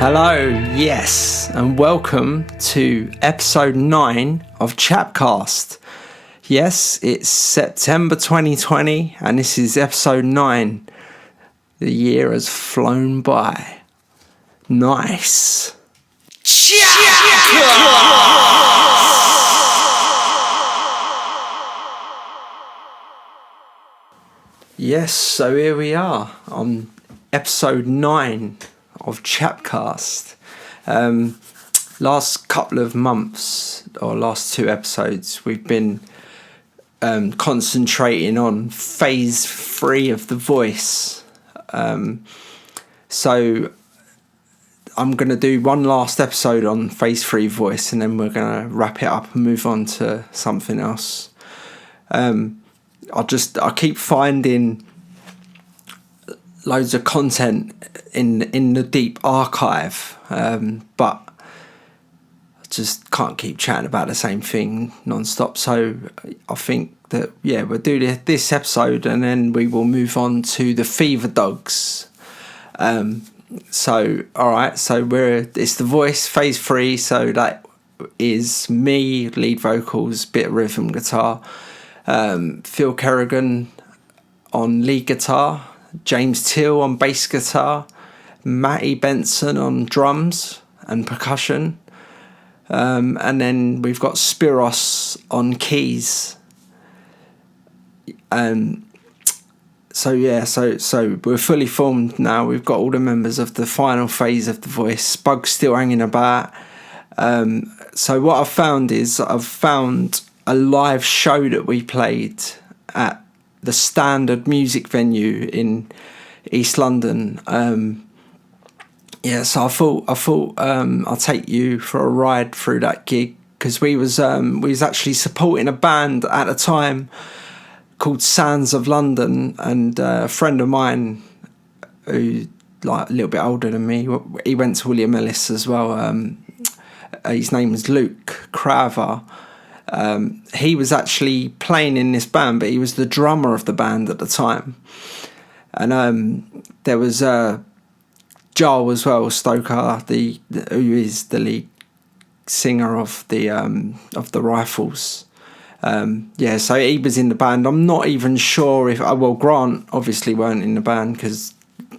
Hello, yes, and welcome to episode 9 of CHAP CAST. Yes, it's September 2020, and this is episode 9. The year has flown by. Nice. Yes, so here we are on episode 9 of CHAP CAST. Last couple of months, or last 2 episodes, we've been concentrating on phase 3 of the voice. So I'm going to do one last episode on phase 3 voice, and then we're going to wrap it up and move on to something else. I keep finding loads of content in the deep archive, but I just can't keep chatting about the same thing non-stop. So I think that we'll do this episode, and then we will move on to the Fever Dogs. So alright, so it's the voice phase 3, so that is me, lead vocals, bit of rhythm guitar, Phil Kerrigan on lead guitar, James Till on bass guitar, Matty Benson on drums and percussion, and then we've got Spiros on keys. So we're fully formed now. We've got all the members of the final phase of the voice. Bug's still hanging about. So what I've found is a live show that we played at the Standard Music Venue in East London. So I thought I'll take you for a ride through that gig, because we was actually supporting a band at the time called Sands of London, and a friend of mine who like a little bit older than me, he went to William Ellis as well. His name is Luke Craver. He was actually playing in this band, but he was the drummer of the band at the time. And there was Joel as well, Stoker, who is the lead singer of the Rifles. So he was in the band. I'm not even sure if Grant obviously weren't in the band because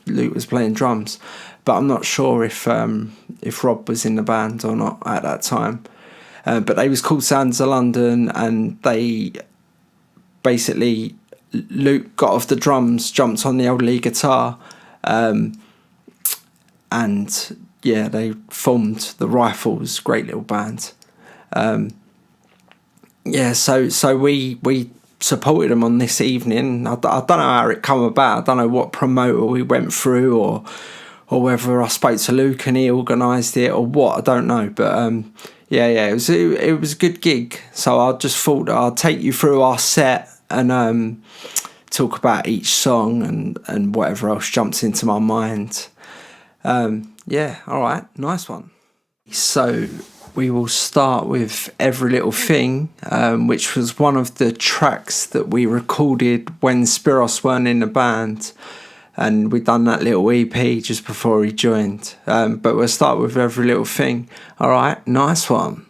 Luke was playing drums, but I'm not sure if Rob was in the band or not at that time. But they was called Sands of London, and they basically, Luke got off the drums, jumped on the old lead guitar, and they formed the Rifles, great little band. So we supported them on this evening. I don't know how it come about. I don't know what promoter we went through, or whether I spoke to Luke and he organised it, or what, I don't know. But it was a good gig. So I just thought I'd take you through our set and talk about each song and whatever else jumps into my mind. All right, nice one. So we will start with Every Little Thing, which was one of the tracks that we recorded when Spiros weren't in the band, and we'd done that little EP just before he joined. But we'll start with Every Little Thing. All right, nice one.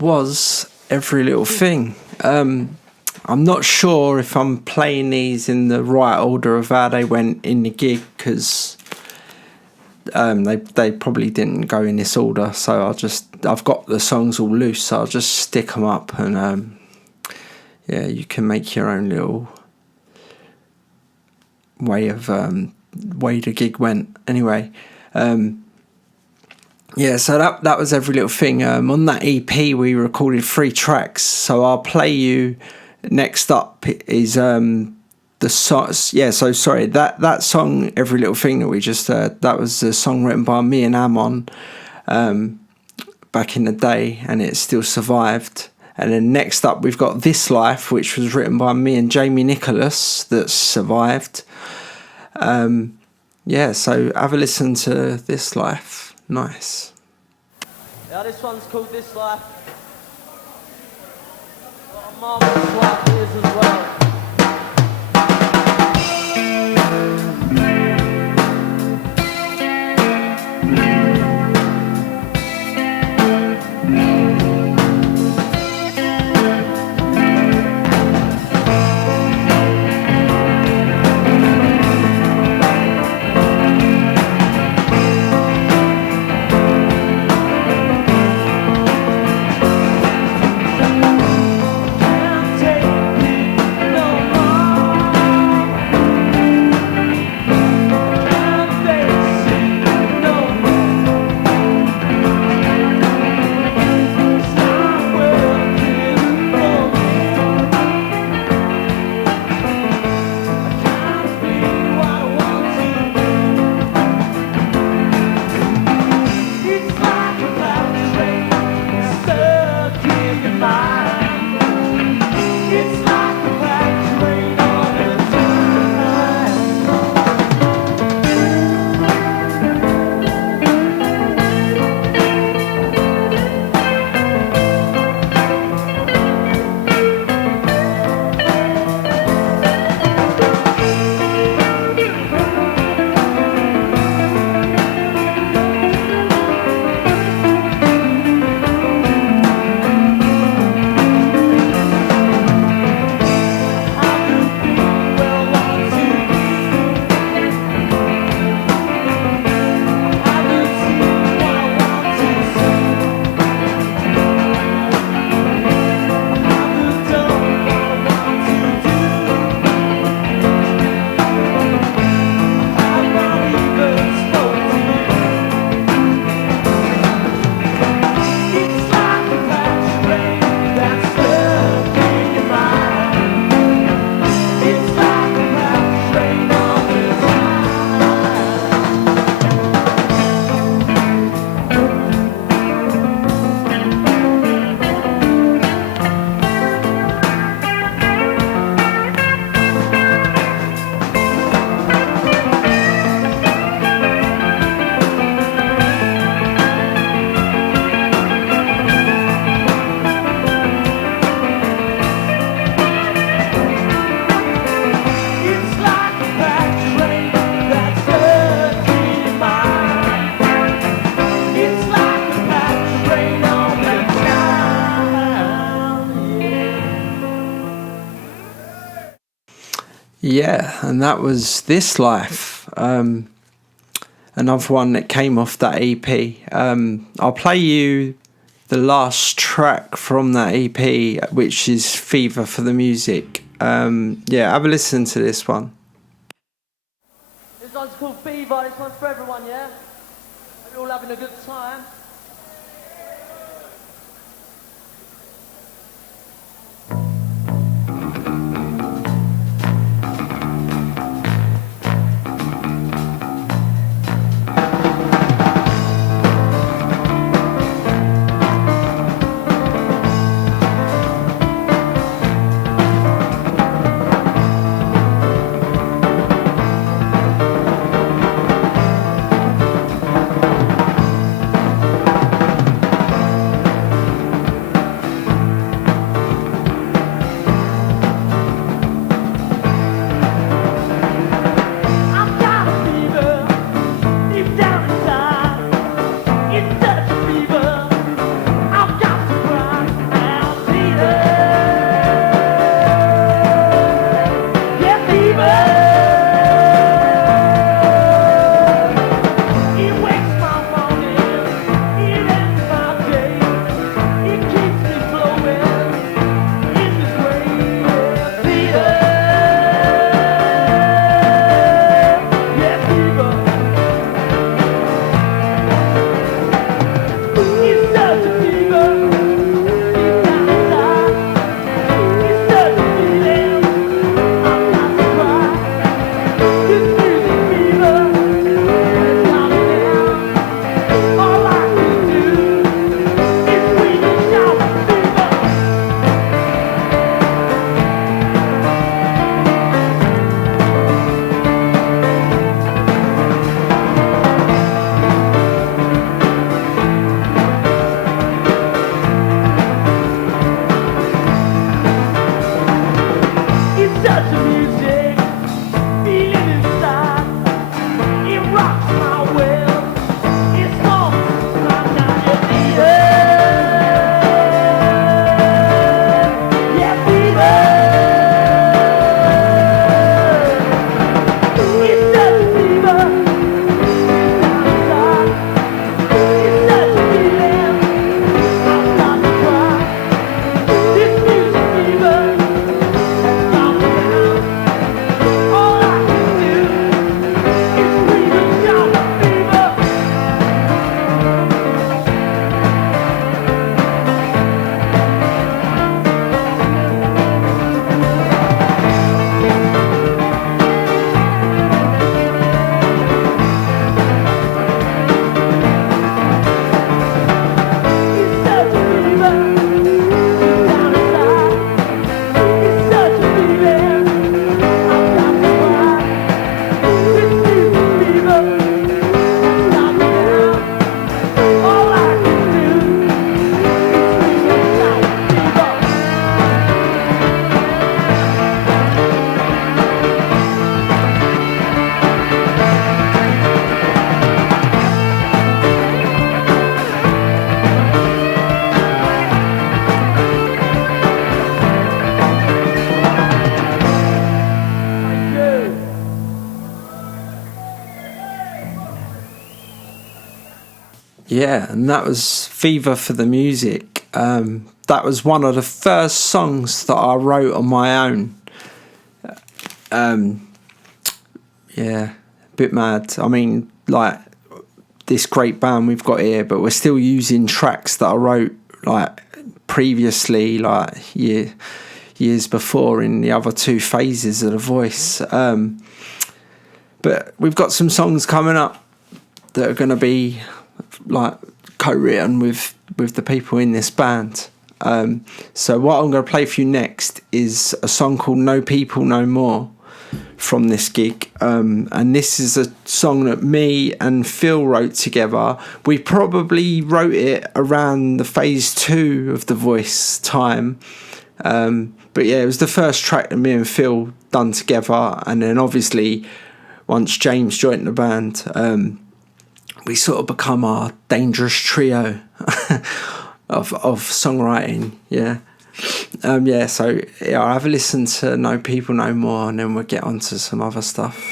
was Every Little Thing. I'm not sure if I'm playing these in the right order of how they went in the gig, because they probably didn't go in this order. So I've got the songs all loose, so I'll just stick them up, and yeah, you can make your own little way the gig went. Anyway, yeah, so that was Every Little Thing. On that EP, we recorded 3 tracks. So I'll play you. Next up is the song. Yeah, so sorry, that song Every Little Thing that we just heard, that was a song written by me and Amon back in the day, and it still survived. And then next up we've got This Life, which was written by me and Jamie Nicholas, that survived. Yeah, so have a listen to This Life. Nice. Yeah, this one's called This Life. What a marvelous life it is as well. Yeah, and that was This Life, another one that came off that EP. I'll play you the last track from that EP, which is Fever for the Music. Yeah, have a listen to this one. This one's called Fever. This one's for everyone, yeah? Hope you're all having a good time. Yeah, and that was Fever for the Music. That was one of the first songs that I wrote on my own. Yeah, a bit mad. I mean, like, this great band we've got here, but we're still using tracks that I wrote, like, previously, like, years before in the other two phases of The Voice. But we've got some songs coming up that are going to be, like, co-written with the people in this band. So what I'm going to play for you next is a song called No People No More from this gig, and this is a song that me and Phil wrote together. We probably wrote it around the phase 2 of The Voice time, but yeah, it was the first track that me and Phil done together, and then obviously once James joined the band, we sort of become our dangerous trio of songwriting. So I'll have a listen to No People No More, and then we'll get on to some other stuff.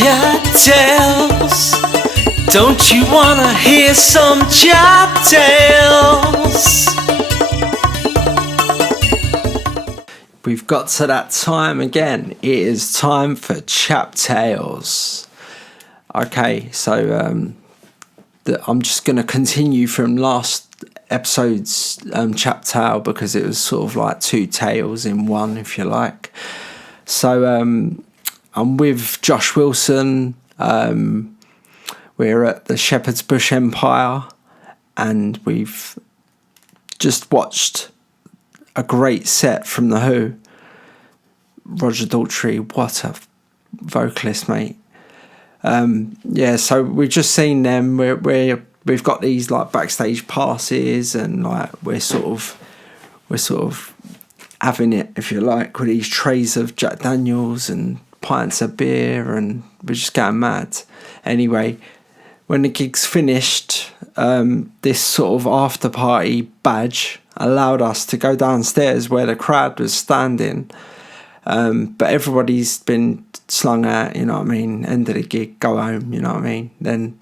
Chat Tales. Don't you wanna hear some Chat Tales? We've got to that time again. It is time for Chap Tales. Okay, so I'm just going to continue from last episode's Chap Tale, because it was sort of like two tales in one, if you like. So I'm with Josh Wilson. We're at the Shepherd's Bush Empire, and we've just watched a great set from The Who. Roger Daltrey, what a vocalist, mate. So we've just seen them. We've got these like backstage passes, and like we're sort of having it, if you like, with these trays of Jack Daniels and pints of beer, and we're just going mad. Anyway, when the gig's finished, this sort of after party badge allowed us to go downstairs where the crowd was standing, but everybody's been slung out, you know what I mean, end of the gig, go home, you know what I mean. Then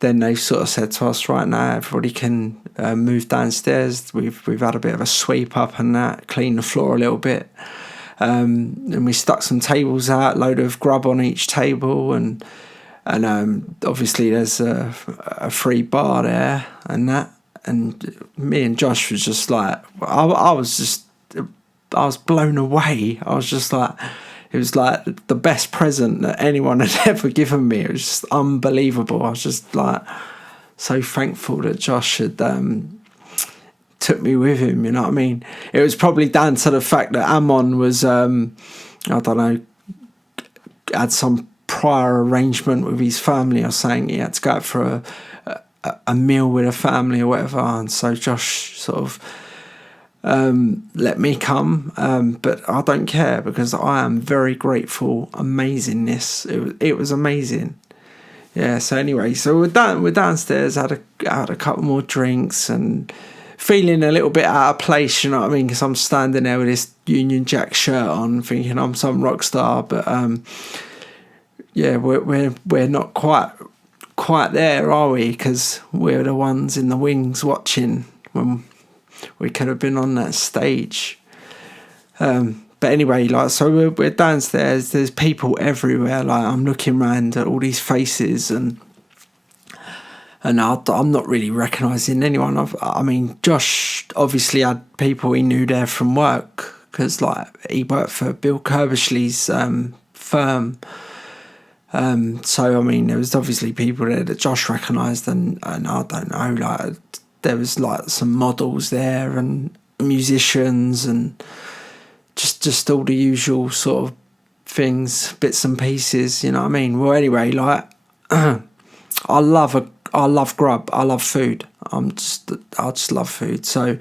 they sort of said to us, right now everybody can move downstairs. We've had a bit of a sweep up and that, clean the floor a little bit, and we stuck some tables out, load of grub on each table, and obviously there's a free bar there and that. And me and Josh was just like, I was blown away. I was just like, it was like the best present that anyone had ever given me. It was just unbelievable. I was just like so thankful that Josh had took me with him, you know what I mean? It was probably down to the fact that Amon was, I don't know, had some prior arrangement with his family or something. He had to go out for a meal with a family or whatever, and so Josh sort of let me come, but I don't care, because I am very grateful. Amazingness, it was amazing. Yeah, so anyway, so we're downstairs, had a couple more drinks, and feeling a little bit out of place, you know what I mean, because I'm standing there with this Union Jack shirt on thinking I'm some rock star, but yeah, we're not quite there, are we? Because we're the ones in the wings watching when we could have been on that stage. But anyway, like, so we're downstairs. There's people everywhere. Like, I'm looking around at all these faces, and I'm not really recognising anyone. I mean, Josh obviously had people he knew there from work, because like he worked for Bill Kerbishley's firm. So I mean, there was obviously people there that Josh recognised, and I don't know, like there was like some models there and musicians and just all the usual sort of things, bits and pieces, you know what I mean? Well, anyway, like I love grub, I love food. I just love food. So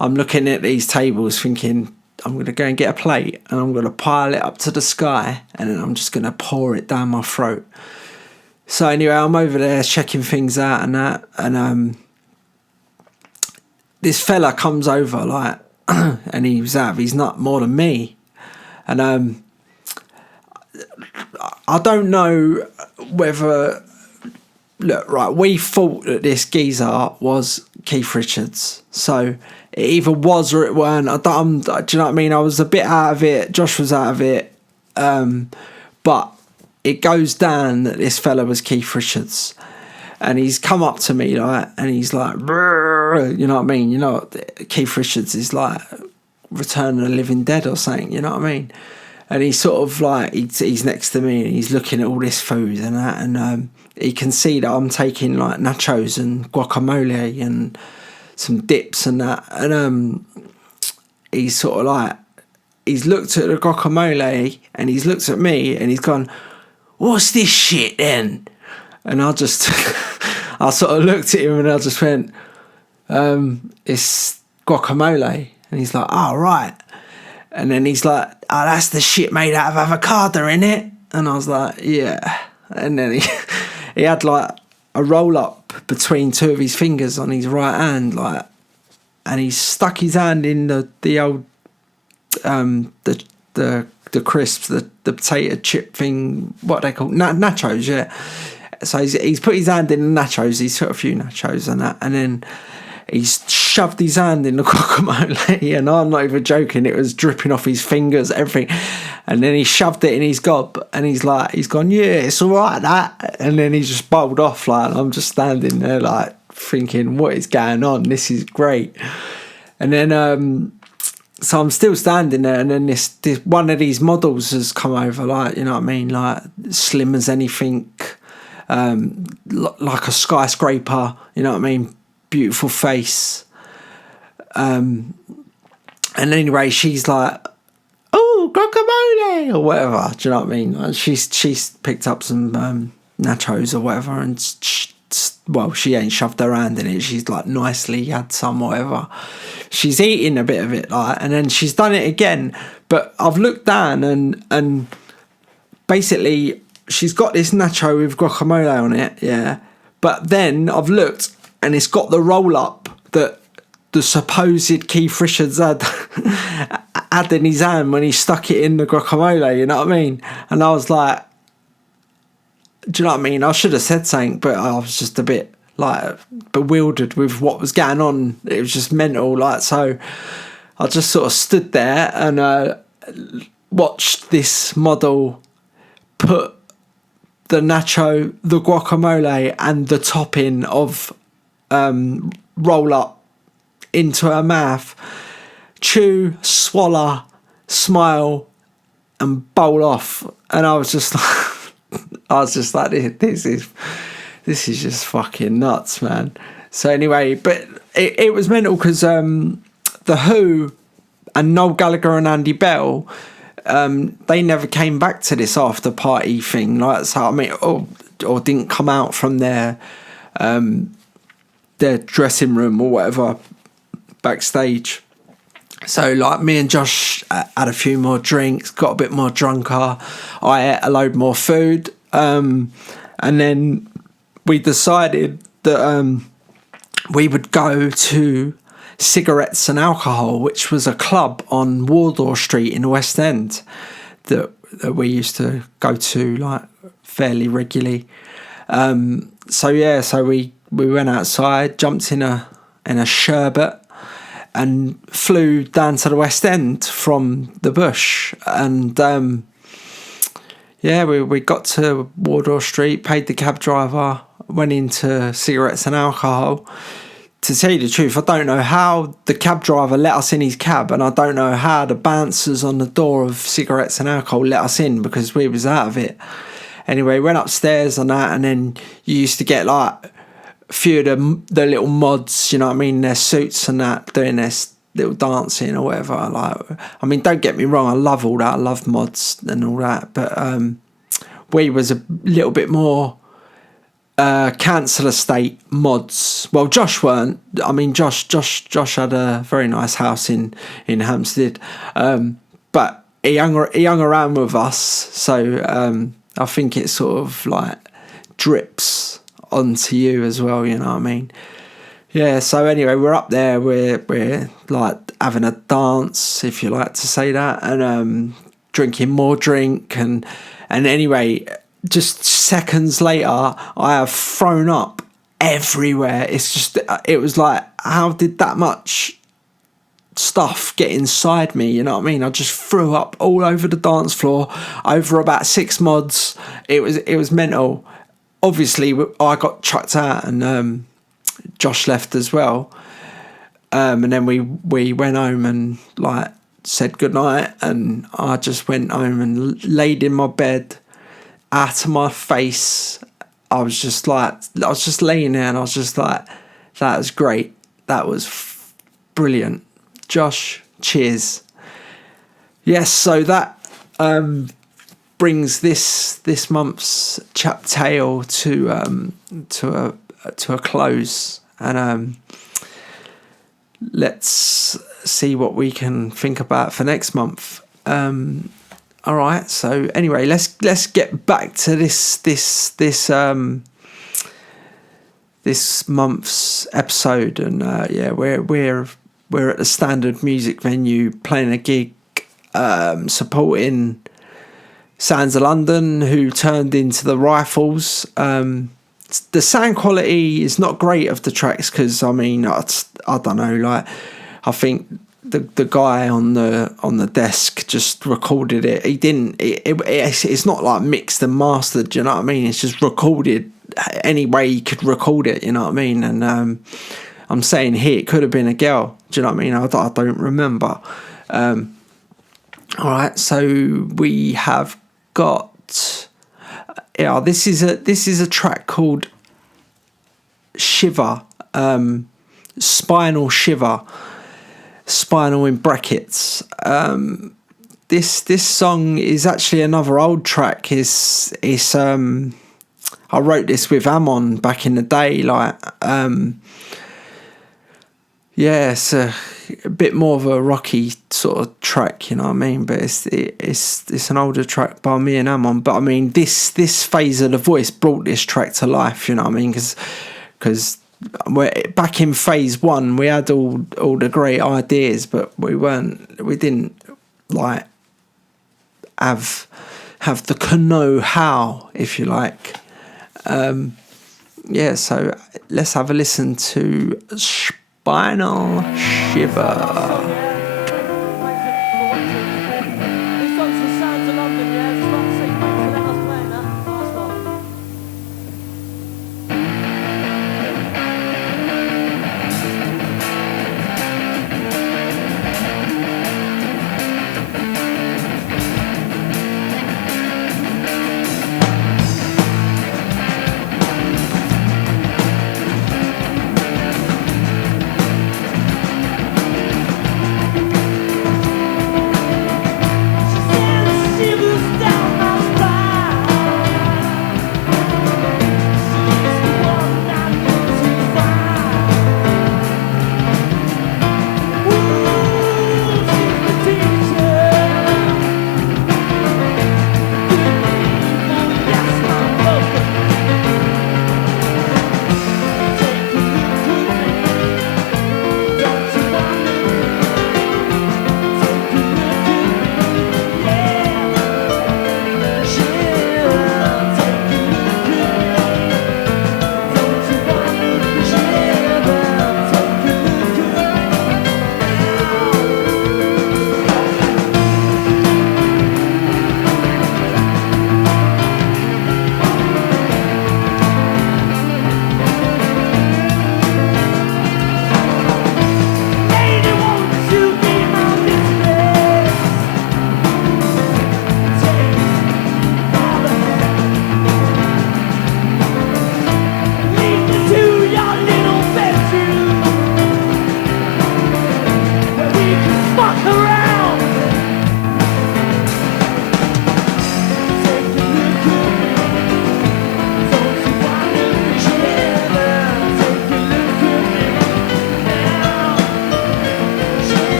I'm looking at these tables thinking, I'm going to go and get a plate, and I'm going to pile it up to the sky, and then I'm just going to pour it down my throat. So anyway, I'm over there checking things out and that, and this fella comes over, like, and he was out of his nut more than me. And I don't know whether... Look, right, we thought that this geezer was Keith Richards. So it either was or it weren't. Do you know what I mean? I was a bit out of it. Josh was out of it. But it goes down that this fella was Keith Richards. And he's come up to me, like, and he's like, "Brrr," you know what I mean? You know, Keith Richards is like Return of the Living Dead or something, you know what I mean? And he's sort of like, he's next to me, and he's looking at all this food and that, and he can see that I'm taking like nachos and guacamole and some dips and that, and he's sort of like, he's looked at the guacamole and he's looked at me and he's gone, "What's this shit then?" And I just, I sort of looked at him and I just went, "It's guacamole." And he's like, "Oh, right." And then he's like, "Oh, that's the shit made out of avocado, innit?" And I was like, "Yeah." And then he had like a roll up between two of his fingers on his right hand, like, and he stuck his hand in the old the the crisps, the potato chip thing, what they call nachos, yeah. So he's put his hand in the nachos, he's put a few nachos and that, and then he's shoved his hand in the guacamole, and I'm not even joking, it was dripping off his fingers, everything. And then he shoved it in his gob, and he's gone, yeah, it's all right, that. And then he just bowled off, like, and I'm just standing there, like, thinking, what is going on? This is great. And then, so I'm still standing there, and then this one of these models has come over, like, you know what I mean, like, slim as anything, like a skyscraper, you know what I mean, beautiful face. And anyway, she's like, oh, guacamole, or whatever, do you know what I mean? And she's picked up some nachos or whatever, and she ain't shoved her hand in it, she's like nicely had some, whatever. She's eating a bit of it, like, and then she's done it again, but I've looked down and basically she's got this nacho with guacamole on it, yeah, but then I've looked and it's got the roll up that the supposed Keith Richards had in his hand when he stuck it in the guacamole, you know what I mean? And I was like, do you know what I mean? I should have said something, but I was just a bit like bewildered with what was going on. It was just mental, like, so I just sort of stood there and watched this model put the nacho, the guacamole, and the topping of roll up into her mouth, chew, swallow, smile, and bowl off. And I was just like, this is just fucking nuts, man. So anyway, but it was mental because the Who and Noel Gallagher and Andy Bell, they never came back to this after party thing, like, so I mean, or didn't come out from their dressing room or whatever backstage. So like, me and Josh had a few more drinks, got a bit more drunker, I ate a load more food, and then we decided that we would go to Cigarettes and Alcohol, which was a club on Wardour Street in the West End that we used to go to, like, fairly regularly. So we went outside, jumped in a sherbet, and flew down to the West End from the Bush. And we got to Wardour Street, paid the cab driver, went into Cigarettes and Alcohol. To tell you the truth, I don't know how the cab driver let us in his cab, and I don't know how the bouncers on the door of Cigarettes and Alcohol let us in, because we was out of it. Anyway, went upstairs on that, and then you used to get like a few of the little mods, you know what I mean, their suits and that, doing their little dancing or whatever. Like, I mean, don't get me wrong, I love all that, I love mods and all that, but we was a little bit more council estate mods. Well, Josh weren't. I mean, Josh had a very nice house in Hampstead, but he hung around with us, so I think it sort of like drips onto you as well, you know what I mean? Yeah, so anyway, we're up there, we're like having a dance, if you like to say that, and drinking more drink, and anyway, just seconds later, I have thrown up everywhere. It's just, it was like, how did that much stuff get inside me, you know what I mean? I just threw up all over the dance floor, over about 6 mods. It was mental. Obviously, I got chucked out, and Josh left as well. And then we went home and like said goodnight, and I just went home and laid in my bed, out of my face. I was just laying there, and I was just like, that was great. That was brilliant. Josh, cheers. Yes, so that brings this month's Chap Tale to a close, and let's see what we can think about for next month. All right. So anyway, let's get back to this month's episode, and we're at the Standard Music Venue playing a gig supporting Sounds of London, who turned into the Rifles. The sound quality is not great of the tracks because I don't know, like I think the guy on the desk just recorded it. He didn't. It's not like mixed and mastered. Do you know what I mean? It's just recorded any way he could record it. You know what I mean? And I'm saying here it could have been a girl. Do you know what I mean? I don't remember. All right, so we have got. Yeah, this is a track called Shiver, Spinal Shiver, spinal in brackets. This song is actually another old track. It's I wrote this with Amon back in the day, like it's a bit more of a rocky sort of track, you know what I mean? But it's an older track by me and Amon. But I mean, this phase of the voice brought this track to life, you know what I mean? Because back in phase one, we had all the great ideas, but we didn't like have the know-how, if you like. So let's have a listen to Spinal Shiver. This one's the Sounds of London, yeah? Just like to say thanks for letting us play that. Nice one.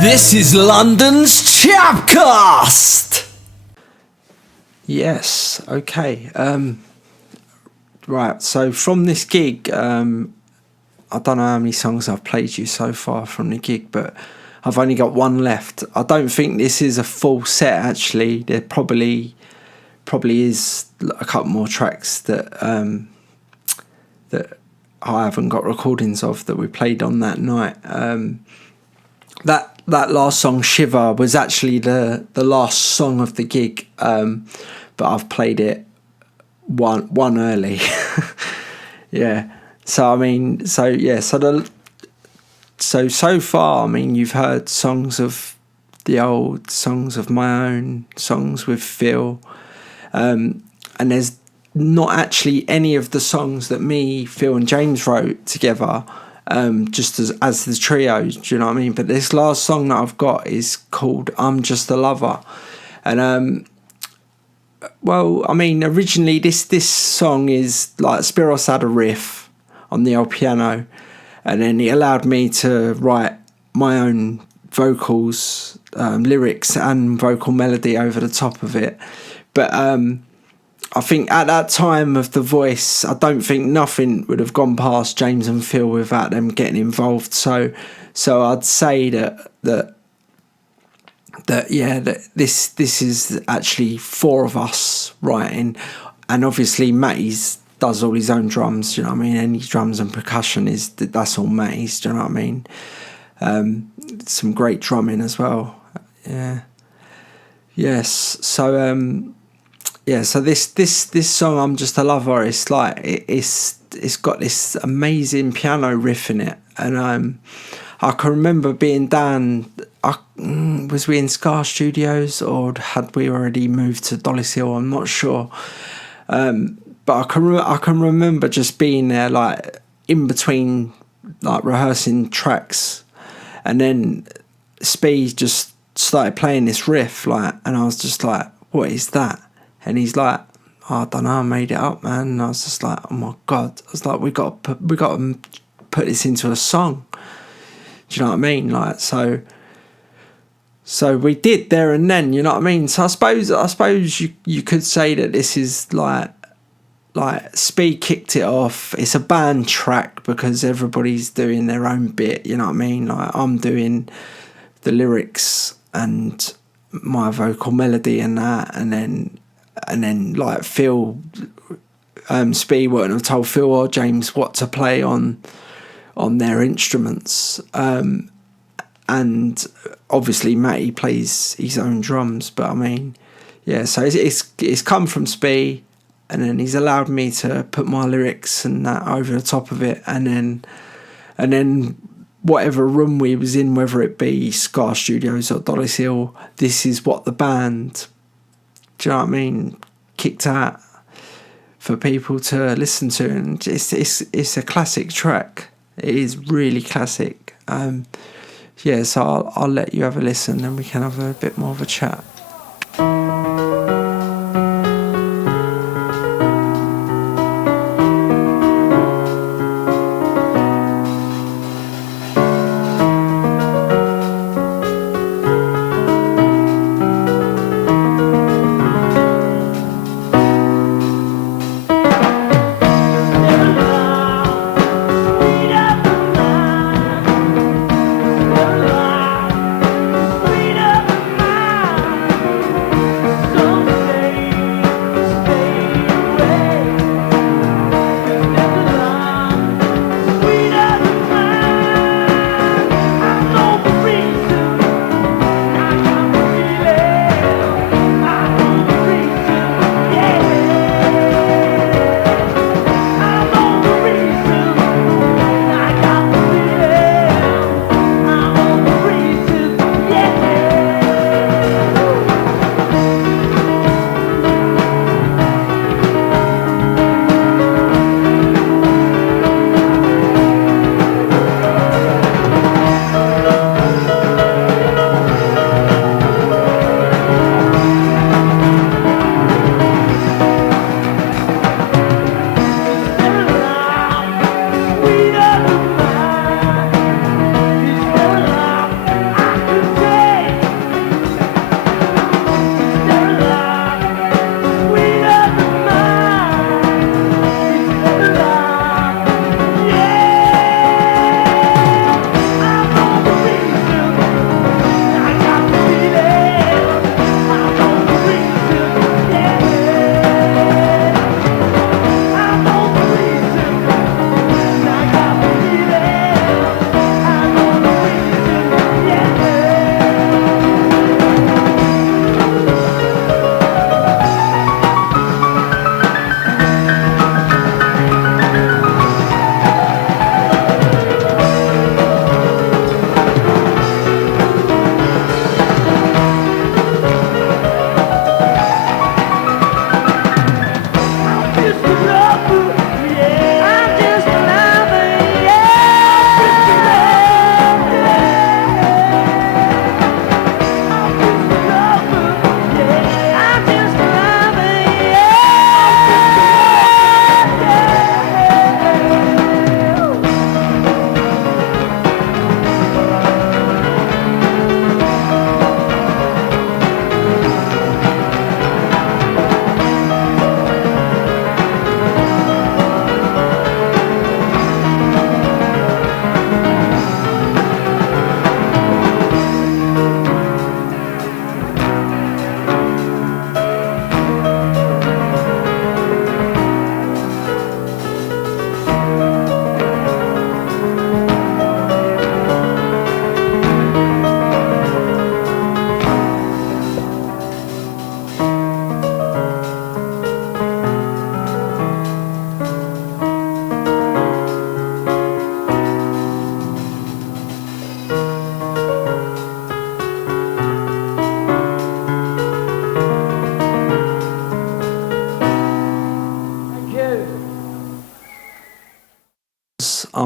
This is London's CHAP CAST! Yes, okay. Right, so from this gig, I don't know how many songs I've played you so far from the gig, but I've only got one left. I don't think this is a full set, actually. There probably is a couple more tracks that that I haven't got recordings of that we played on that night. That last song, Shiver, was actually the last song of the gig, but I've played it one early. Yeah. So I mean, so far, I mean, you've heard songs of the old, songs of my own, songs with Phil, and there's not actually any of the songs that me, Phil, and James wrote together. Just as the trio, do you know what I mean? But this last song that I've got is called "I'm Just a Lover," and well, I mean, originally this song is like Spiros had a riff on the old piano, and then he allowed me to write my own vocals, lyrics, and vocal melody over the top of it. But I think at that time of The Voice, I don't think nothing would have gone past James and Phil without them getting involved. So I'd say that this is actually four of us writing, and obviously Matty's does all his own drums. You know what I mean? Any drums and percussion that's all Matty's. Do you know what I mean? Some great drumming as well. Yeah. Yes. So so this song, "I'm Just a Lover," it's like it's got this amazing piano riff in it, and I can remember being down. Was we in Scar Studios, or had we already moved to Dollis Hill? I'm not sure. But I can remember just being there, like in between, like rehearsing tracks, and then Speed just started playing this riff, like, and I was just like, "What is that?" And he's like, "Oh, I don't know, I made it up, man." And I was just like, "Oh my god!" I was like, "We got to put this into a song." Do you know what I mean? Like, so we did there and then. You know what I mean? So I suppose you could say that this is like Speed kicked it off. It's a band track because everybody's doing their own bit. You know what I mean? Like, I'm doing the lyrics and my vocal melody and that, and then like Phil, Speed wouldn't have told Phil or James what to play on their instruments, and obviously Matty plays his own drums. But I mean, yeah, so it's come from Speed, and then he's allowed me to put my lyrics and that over the top of it, and then whatever room we was in, whether it be Scar Studios or Dollis Hill, this is what the band, do you know what I mean, kicked out for people to listen to, and it's a classic track. It is really classic. So I'll let you have a listen, and we can have a bit more of a chat.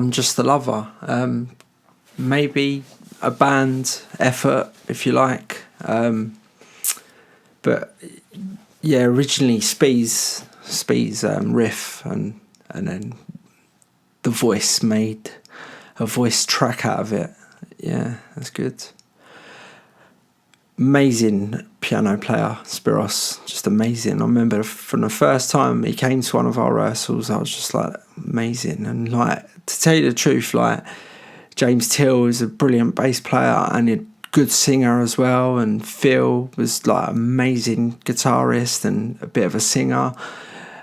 I'm just a lover. Maybe a band effort, if you like. But yeah, originally Spee's riff, and then the voice made a voice track out of it. Yeah, that's good. Amazing piano player, Spiros, just amazing. I remember from the first time he came to one of our rehearsals, I was just like, amazing. And like, to tell you the truth, like, James Till is a brilliant bass player and a good singer as well, and Phil was like amazing guitarist and a bit of a singer,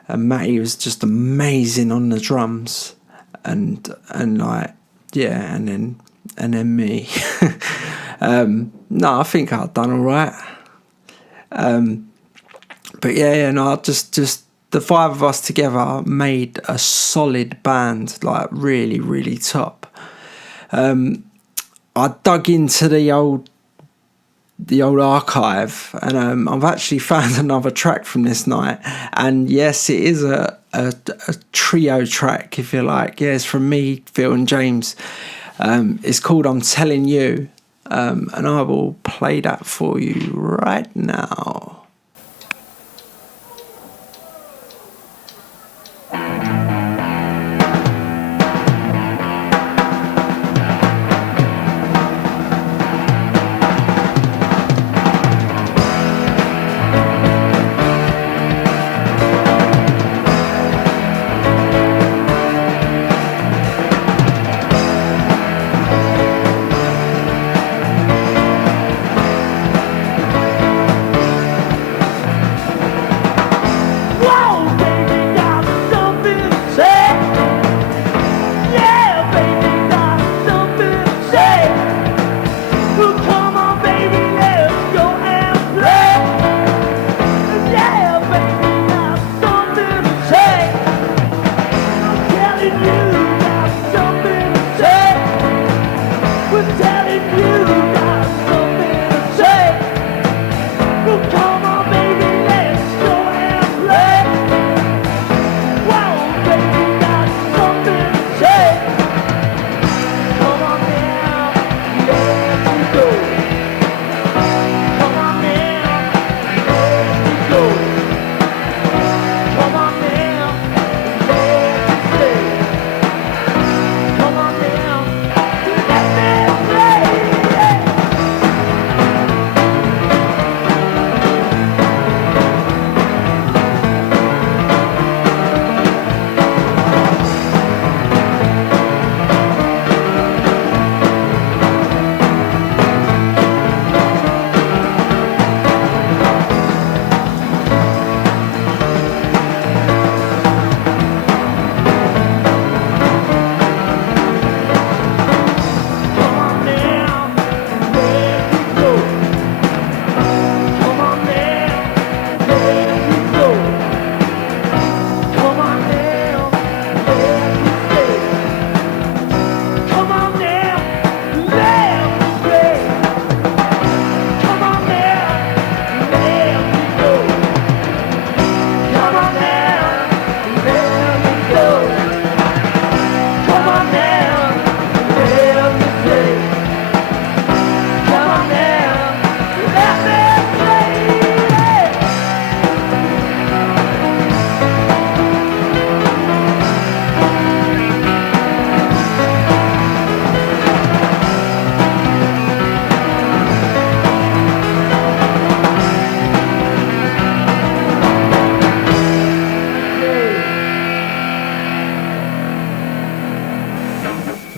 and Matty was just amazing on the drums, and like, yeah, and then me. No, I think I've done all right. But yeah, no, just the five of us together made a solid band, like really, really top. I dug into the old archive, and I've actually found another track from this night. And yes, it is a trio track, if you like. Yeah, it's from me, Phil, and James. It's called "I'm Telling You," and I will play that for you right now.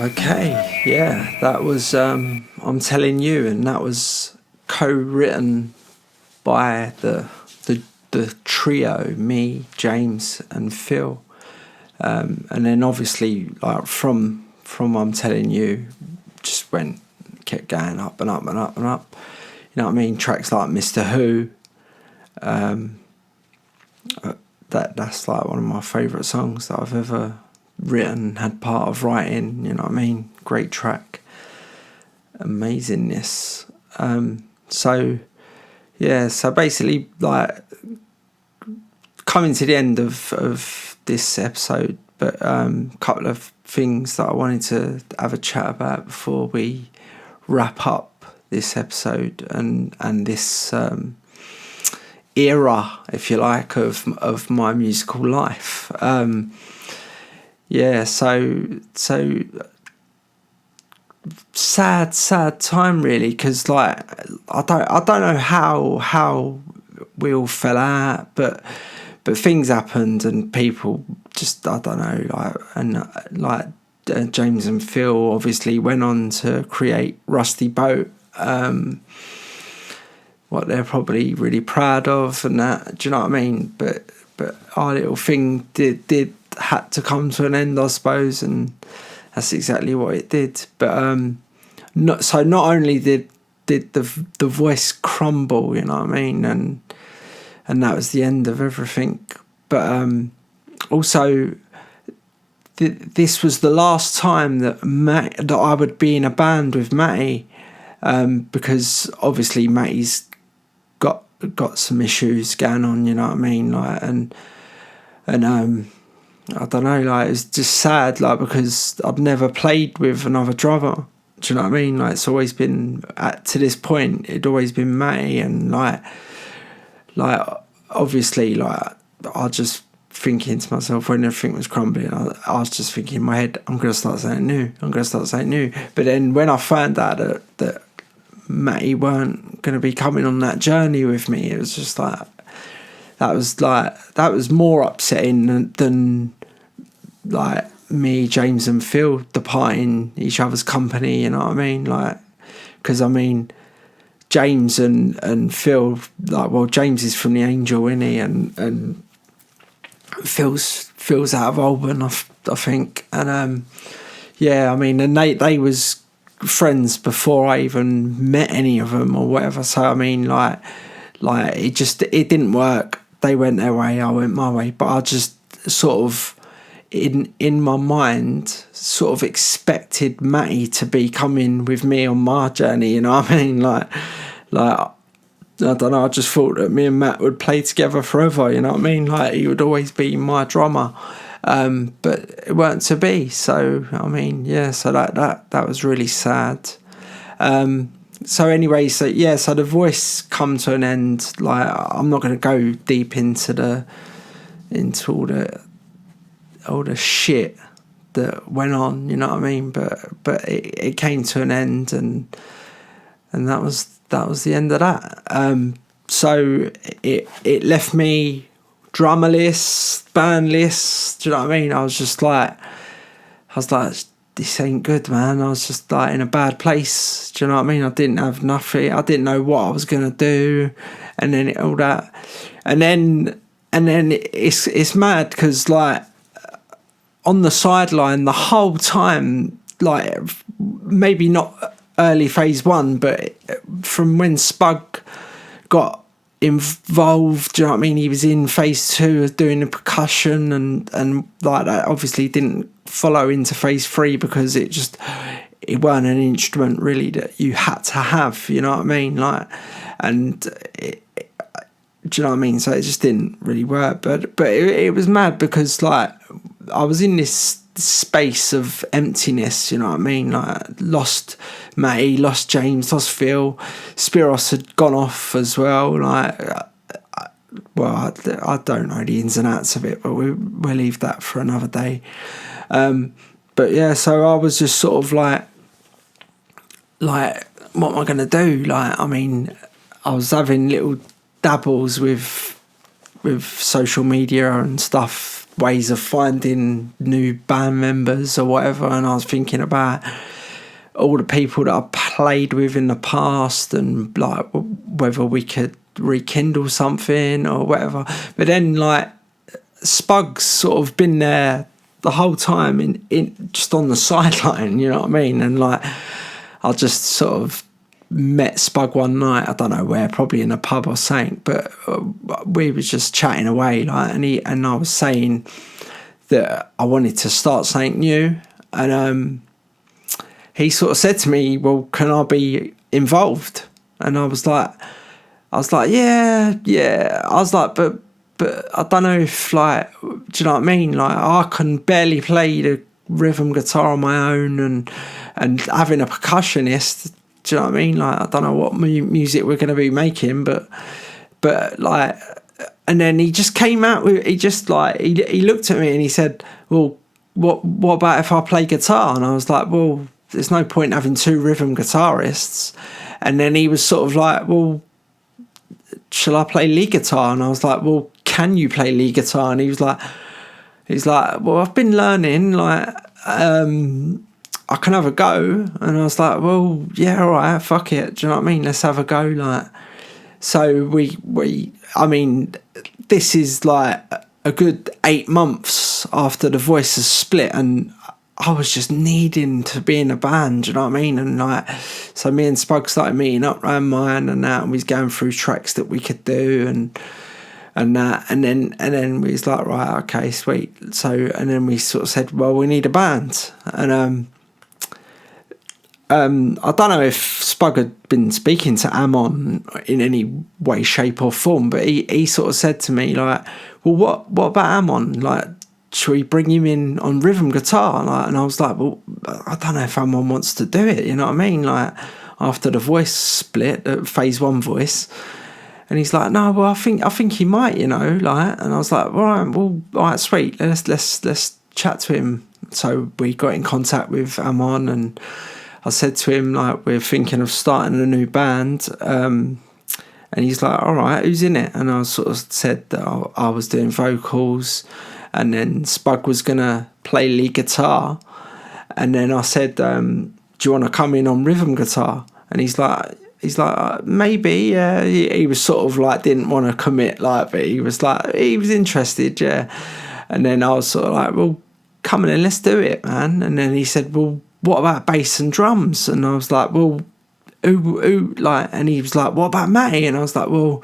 Okay, yeah, that was I'm Telling You, and that was co-written by the trio, me, James, and Phil, and then obviously, like, from I'm Telling You, just kept going up and up and up and up. You know what I mean? Tracks like Mr. Who, that's like one of my favourite songs that I've ever written, had part of writing, you know what I mean? Great track. Amazingness. So basically, like, coming to the end of this episode, but couple of things that I wanted to have a chat about before we wrap up this episode and this era, if you like, of my musical life. So sad time really, because like I don't know how we all fell out, but things happened and people just, I don't know, James and Phil obviously went on to create Rusty Boat, what they're probably really proud of and that, do you know what I mean? But our little thing did had to come to an end, I suppose, and that's exactly what it did. But not only did the voice crumble, you know what I mean, and that was the end of everything, but also this was the last time that I would be in a band with Matty, because obviously Matty's got some issues going on, you know what I mean, like, and I don't know, like, it's just sad, like, because I'd never played with another drummer, do you know what I mean, like, it's always been, to this point, it'd always been Matty, and like obviously, like, I just thinking to myself when everything was crumbling, I was just thinking in my head, I'm going to start something new. But then when I found out that Matty weren't going to be coming on that journey with me, it was just like, that was more upsetting than like me, James and Phil departing each other's company, you know what I mean? Like, because I mean, James and Phil, like, well, James is from the Angel, isn't he? And Phil's out of Auburn, I think. And I mean, and they was friends before I even met any of them or whatever. So I mean, like it didn't work. They went their way, I went my way. But I just sort of in my mind sort of expected Matty to be coming with me on my journey, you know what I mean? Like I don't know, I just thought that me and Matt would play together forever, you know what I mean? Like, he would always be my drummer. But it weren't to be. So, I mean, yeah, so that was really sad. So anyway, so the voice come to an end. Like, I'm not going to go deep into all the shit that went on, you know what I mean? But it came to an end, and that was the end of that. So it left me drummerless, bandless. Do you know what I mean? I was like, this ain't good, man. I was just like in a bad place. Do you know what I mean? I didn't have nothing. I didn't know what I was gonna do, and then all that, and then it's mad because, like, on the sideline the whole time, like, maybe not early phase one, but from when Spug got involved, do you know what I mean? He was in phase two doing the percussion, and like that obviously didn't follow into phase three because it weren't an instrument really that you had to have, you know what I mean? Like, and do you know what I mean? So it just didn't really work, but it was mad because, like, I was in this space of emptiness, you know what I mean? Like, lost Matty, lost James, lost Phil. Spiros had gone off as well. Like, well, I don't know the ins and outs of it, but we'll leave that for another day. But yeah, so I was just sort of like, what am I going to do? Like, I mean, I was having little dabbles with social media and stuff, ways of finding new band members or whatever, and I was thinking about all the people that I played with in the past and, like, whether we could rekindle something or whatever. But then, like, Spug's sort of been there the whole time in just on the sideline, you know what I mean? And, like, I just sort of met Spug one night, I don't know where, probably in a pub or something, but we was just chatting away, like, and I was saying that I wanted to start something new, and he sort of said to me, well, can I be involved? And I was like, yeah. I was like, but I don't know if, like, do you know what I mean? Like, I can barely play the rhythm guitar on my own and having a percussionist. Do you know what I mean? Like, I don't know what music we're going to be making, but like, and then he just came out with, he looked at me and he said, well, what about if I play guitar? And I was like, well, there's no point having two rhythm guitarists. And then he was sort of like, well, shall I play lead guitar? And I was like, well, can you play lead guitar? And he's like, well, I've been learning, like, I can have a go. And I was like, well, yeah, all right, fuck it. Do you know what I mean? Let's have a go. Like, so I mean, this is like a good 8 months after the Voices split, and I was just needing to be in a band, do you know what I mean? And like, so me and Spug started meeting up around mine and that, and we was going through tracks that we could do and that, and then we was like, right, okay, sweet. So, and then we sort of said, well, we need a band. And I don't know if Spug had been speaking to Amon in any way, shape or form, but he sort of said to me, like, well, what about Amon? Like, should we bring him in on rhythm guitar? Like, and I was like, well, I don't know if Amon wants to do it, you know what I mean? Like, after the Voice split, phase 1 Voice. And he's like, no, well, I think he might, you know, like, and I was like, all right, sweet, let's chat to him. So we got in contact with Amon, and I said to him, like, we're thinking of starting a new band. And he's like, all right, who's in it? And I sort of said that I was doing vocals, and then Spug was going to play lead guitar. And then I said, do you want to come in on rhythm guitar? And he's like, maybe, yeah. He was sort of like, didn't want to commit, like, but he was interested, yeah. And then I was sort of like, well, come on in, let's do it, man. And then he said, well, what about bass and drums? And I was like, well, who, like, and he was like, what about Matty? And I was like, well,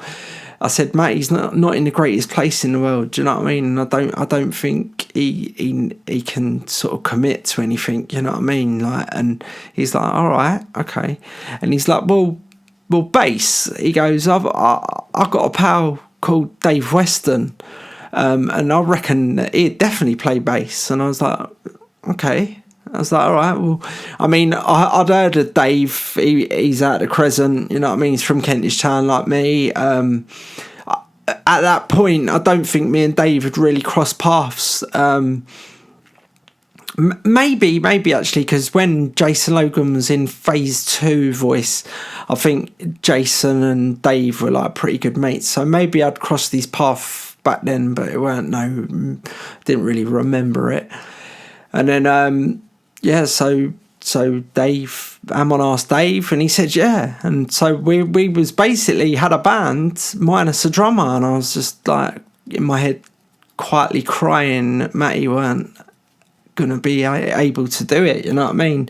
I said, Matty's not in the greatest place in the world, do you know what I mean? And I don't think he can sort of commit to anything, you know what I mean? Like, and he's like, all right, okay. And he's like, well, bass. He goes, I've got a pal called Dave Weston, and I reckon he'd definitely play bass. And I was like, okay. I was like, all right, well, I mean, I'd heard of Dave. He's out of Crescent, you know what I mean? He's from Kentish Town like me. At that point, I don't think me and Dave had really crossed paths. Maybe actually, because when Jason Logan was in phase 2 Voice, I think Jason and Dave were like pretty good mates. So maybe I'd crossed these paths back then, but it weren't, didn't really remember it. And then, yeah, so Dave, Amon asked Dave, and he said, yeah. And so we was basically had a band minus a drummer, and I was just like in my head quietly crying that Matty weren't going to be able to do it, you know what I mean?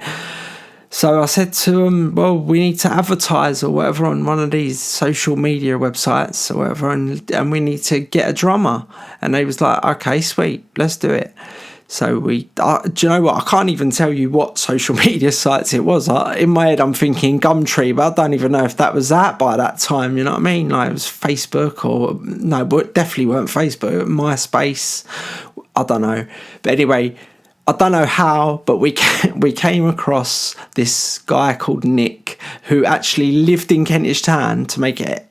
So I said to him, well, we need to advertise or whatever on one of these social media websites or whatever, and we need to get a drummer. And they was like, okay, sweet, let's do it. So do you know what? I can't even tell you what social media sites it was. In my head, I'm thinking Gumtree, but I don't even know if that was that by that time. You know what I mean? Like, it was Facebook or no, but it definitely weren't Facebook. MySpace. I don't know. But anyway, I don't know how, but we came across this guy called Nick who actually lived in Kentish Town to make it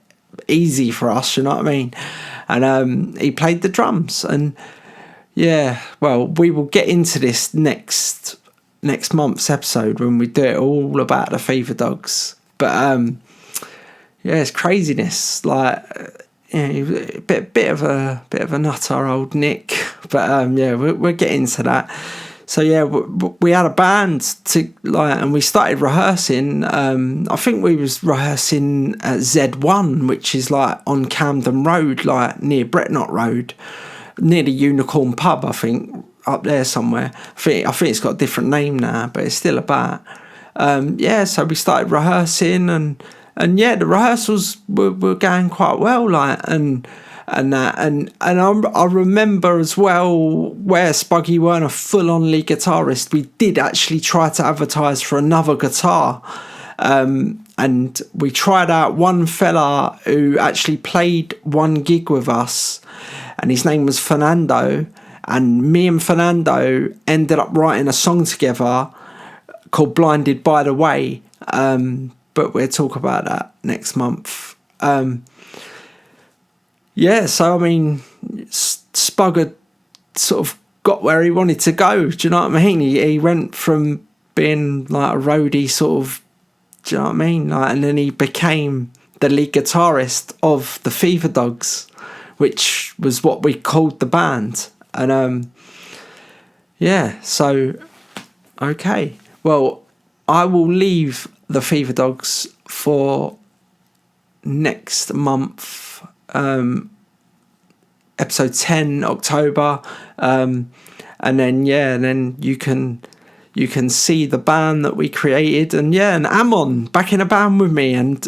easy for us. You know what I mean? And he played the drums and. Yeah, well, we will get into this next month's episode when we do it all about the Fever Dogs. But yeah, it's craziness. Like, yeah, a bit of a nutter, old Nick. But yeah, we'll get into that. So yeah, we had a band to like, and we started rehearsing. I think we was rehearsing at Z1, which is like on Camden Road, like near Bretnott Road. Near the Unicorn Pub, I think, up there somewhere. I think it's got a different name now, but it's still about. Yeah, so we started rehearsing, and yeah, the rehearsals were going quite well, like and I remember as well where Spuggy weren't a full-on lead guitarist. We did actually try to advertise for another guitar. And we tried out one fella who actually played one gig with us, and his name was Fernando, and me and Fernando ended up writing a song together called Blinded by the Way, but we'll talk about that next month. So I mean, Spugger sort of got where he wanted to go, do you know what I mean? He went from being like a roadie sort of, do you know what I mean? Like, and then he became the lead guitarist of the Fever Dogs, which was what we called the band. And so okay, well, I will leave the Fever Dogs for next month, episode 10 October, and then you can see the band that we created, and Amon back in a band with me, and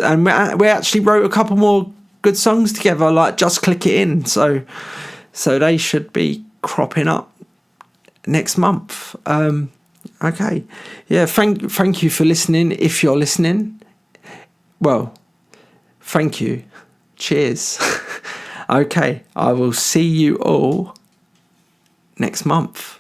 we actually wrote a couple more good songs together, like Just Click It In, so they should be cropping up next month. Okay, thank you for listening. If you're listening, well, thank you. Cheers. Okay, I will see you all next month.